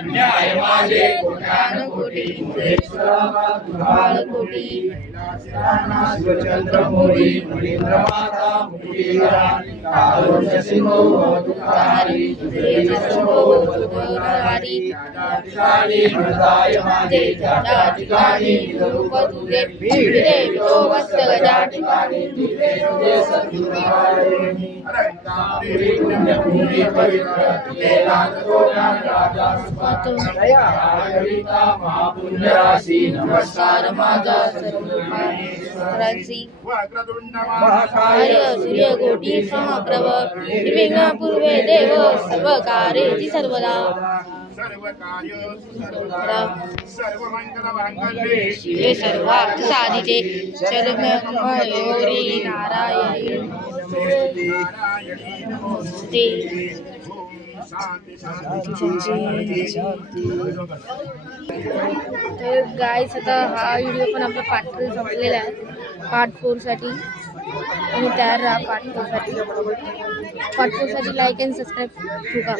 अन्याय माझे कोटी चंद्रमोळी मणिंद्रमाता मुकुटीराणी कारुण्य सिंधो दुःखारी तुझे ठिकाणी हृदय माझे त्या ठिकाणी रूप तुझे भिडे तो वस्तगजा ठिकाणी तुझे तुझे सद्गुरुवाणी पुरी पुण्यभूमी पवित्र तुझे राजकोटा राजा सुपातो दया करिता महापुण्य राशी नमस्कार माझा सर्वोपरी महाकाय सूर्यकोटी समप्रभ निर्विघ्न पूर्वे देव सर्वकार्येषु सर्वदा सर्वमंगलमांगल्ये सर्वार्थ साधिके शरण्ये नारायणी नमोस्तुते। तर गाईस आता हा व्हिडिओ पण आपला पार्ट 3 संपलेला आहे। पार्ट 4 साठी आणि तयार राहा पार्ट 4 साठी लाईक अँड सबस्क्राईब ठेवा।